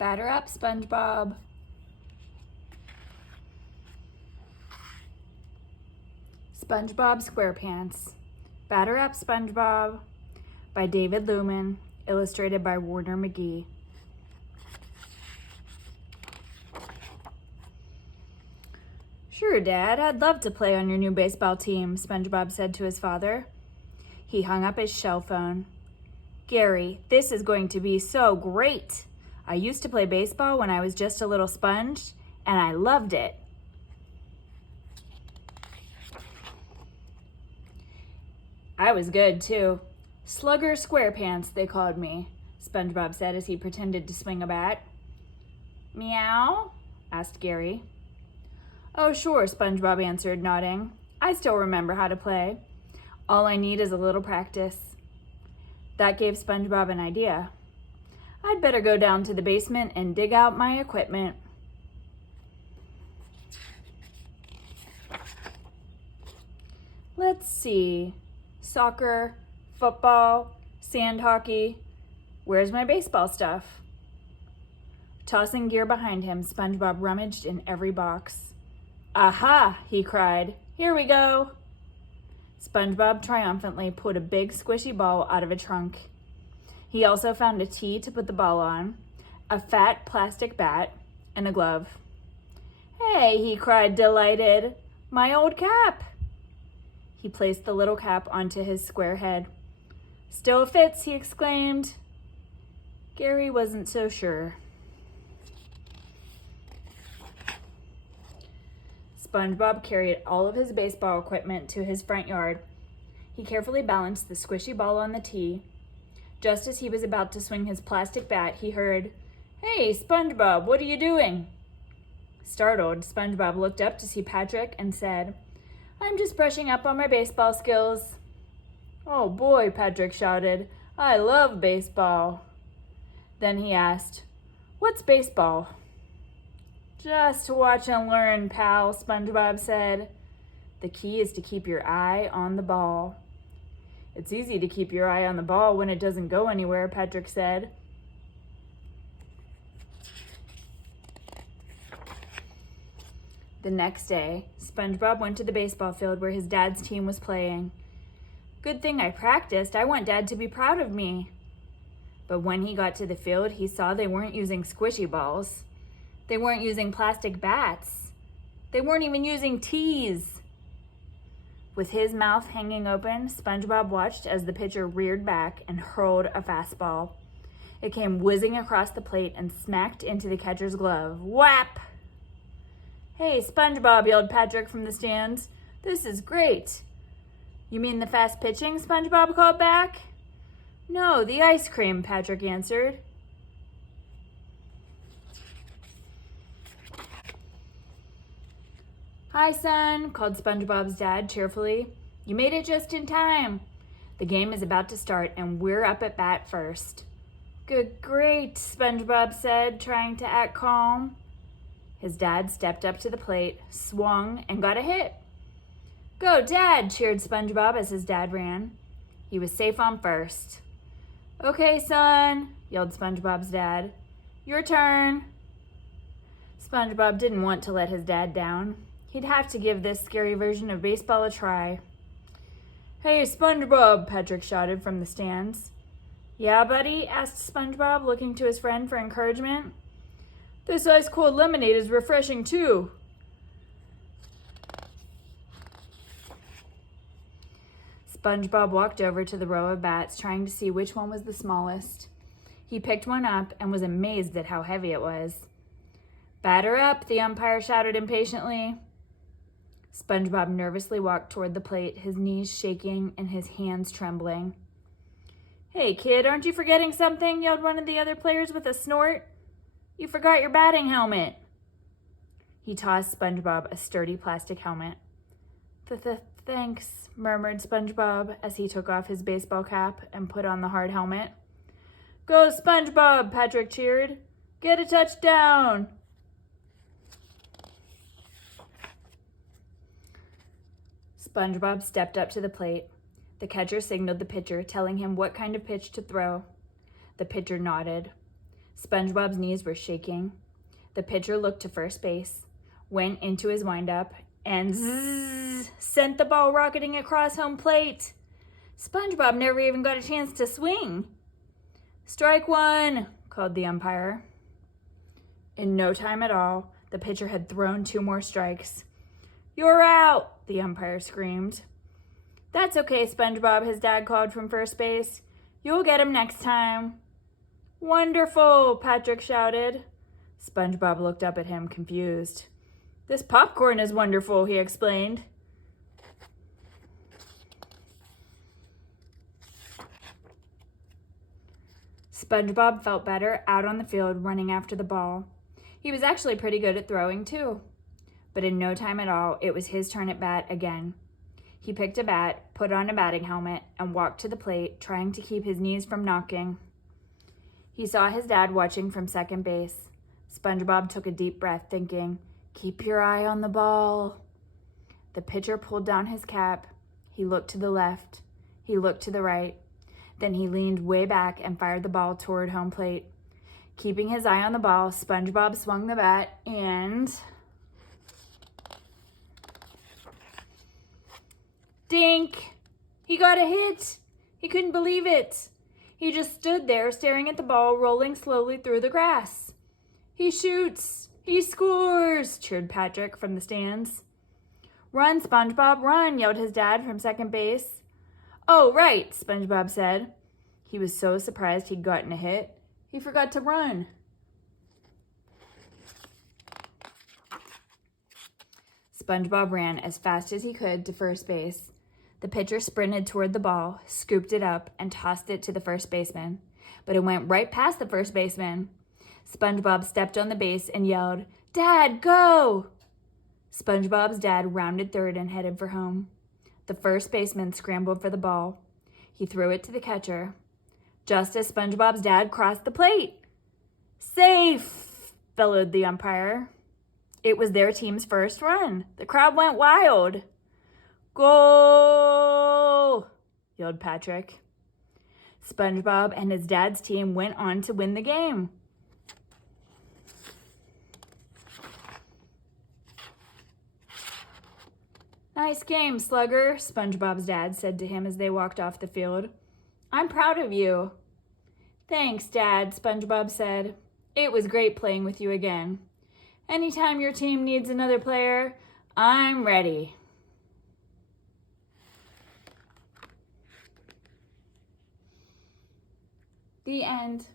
Batter up, SpongeBob. SpongeBob SquarePants. Batter Up, SpongeBob by David Lewman, illustrated by Warner McGee. Sure, Dad, I'd love to play on your new baseball team, SpongeBob said to his father. He hung up his shell phone. Gary, this is going to be so great. I used to play baseball when I was just a little sponge, and I loved it. I was good, too. Slugger SquarePants, they called me, SpongeBob said as he pretended to swing a bat. Meow? Asked Gary. Oh, sure, SpongeBob answered, nodding. I still remember how to play. All I need is a little practice. That gave SpongeBob an idea. I'd better go down to the basement and dig out my equipment. Let's see. Soccer, football, sand hockey. Where's my baseball stuff? Tossing gear behind him, SpongeBob rummaged in every box. Aha, he cried. Here we go. SpongeBob triumphantly pulled a big squishy ball out of a trunk. He also found a tee to put the ball on, a fat plastic bat, and a glove. Hey, he cried, delighted. My old cap. He placed the little cap onto his square head. Still fits, he exclaimed. Gary wasn't so sure. SpongeBob carried all of his baseball equipment to his front yard. He carefully balanced the squishy ball on the tee. Just as he was about to swing his plastic bat, he heard, Hey, SpongeBob, what are you doing? Startled, SpongeBob looked up to see Patrick and said, I'm just brushing up on my baseball skills. Oh boy, Patrick shouted, I love baseball. Then he asked, What's baseball? Just watch and learn, pal, SpongeBob said. The key is to keep your eye on the ball. It's easy to keep your eye on the ball when it doesn't go anywhere, Patrick said. The next day, SpongeBob went to the baseball field where his dad's team was playing. Good thing I practiced. I want Dad to be proud of me. But when he got to the field, he saw they weren't using squishy balls. They weren't using plastic bats. They weren't even using tees. With his mouth hanging open, SpongeBob watched as the pitcher reared back and hurled a fastball. It came whizzing across the plate and smacked into the catcher's glove. Whap! Hey, SpongeBob, yelled Patrick from the stands. This is great. You mean the fast pitching? SpongeBob called back. No, the ice cream, Patrick answered. Hi, son, called SpongeBob's dad cheerfully. You made it just in time. The game is about to start, and we're up at bat first. Good, great, SpongeBob said, trying to act calm. His dad stepped up to the plate, swung, and got a hit. Go, Dad, cheered SpongeBob as his dad ran. He was safe on first. Okay, son, yelled SpongeBob's dad. Your turn. SpongeBob didn't want to let his dad down. He'd have to give this scary version of baseball a try. Hey, SpongeBob, Patrick shouted from the stands. Yeah, buddy? Asked SpongeBob, looking to his friend for encouragement. This ice-cold lemonade is refreshing, too. SpongeBob walked over to the row of bats, trying to see which one was the smallest. He picked one up and was amazed at how heavy it was. Batter up, the umpire shouted impatiently. SpongeBob nervously walked toward the plate, his knees shaking and his hands trembling. Hey, kid, aren't you forgetting something? Yelled one of the other players with a snort. You forgot your batting helmet. He tossed SpongeBob a sturdy plastic helmet. Thanks, murmured SpongeBob as he took off his baseball cap and put on the hard helmet. Go, SpongeBob, Patrick cheered. Get a touchdown. SpongeBob stepped up to the plate. The catcher signaled the pitcher, telling him what kind of pitch to throw. The pitcher nodded. SpongeBob's knees were shaking. The pitcher looked to first base, went into his windup, and zzz, sent the ball rocketing across home plate. SpongeBob never even got a chance to swing. "Strike one," called the umpire. In no time at all, the pitcher had thrown 2 more strikes. "You're out," the umpire screamed. "That's okay, SpongeBob," his dad called from first base. "You'll get him next time." "Wonderful," Patrick shouted. SpongeBob looked up at him, confused. "This popcorn is wonderful," he explained. SpongeBob felt better out on the field running after the ball. He was actually pretty good at throwing too. But in no time at all, it was his turn at bat again. He picked a bat, put on a batting helmet, and walked to the plate, trying to keep his knees from knocking. He saw his dad watching from second base. SpongeBob took a deep breath, thinking, "Keep your eye on the ball." The pitcher pulled down his cap. He looked to the left. He looked to the right. Then he leaned way back and fired the ball toward home plate. Keeping his eye on the ball, SpongeBob swung the bat and... Dink! He got a hit! He couldn't believe it. He just stood there staring at the ball rolling slowly through the grass. "He shoots! He scores!" cheered Patrick from the stands. "Run, SpongeBob, run!" yelled his dad from second base. "Oh, right," SpongeBob said. He was so surprised he'd gotten a hit, he forgot to run. SpongeBob ran as fast as he could to first base. The pitcher sprinted toward the ball, scooped it up, and tossed it to the first baseman. But it went right past the first baseman. SpongeBob stepped on the base and yelled, "Dad, go!" SpongeBob's dad rounded third and headed for home. The first baseman scrambled for the ball. He threw it to the catcher. Just as SpongeBob's dad crossed the plate. "Safe!" bellowed the umpire. It was their team's first run. The crowd went wild. "Goal!" yelled Patrick. SpongeBob and his dad's team went on to win the game. "Nice game, Slugger," SpongeBob's dad said to him as they walked off the field. "I'm proud of you." "Thanks, Dad," SpongeBob said. "It was great playing with you again. Anytime your team needs another player, I'm ready." The end.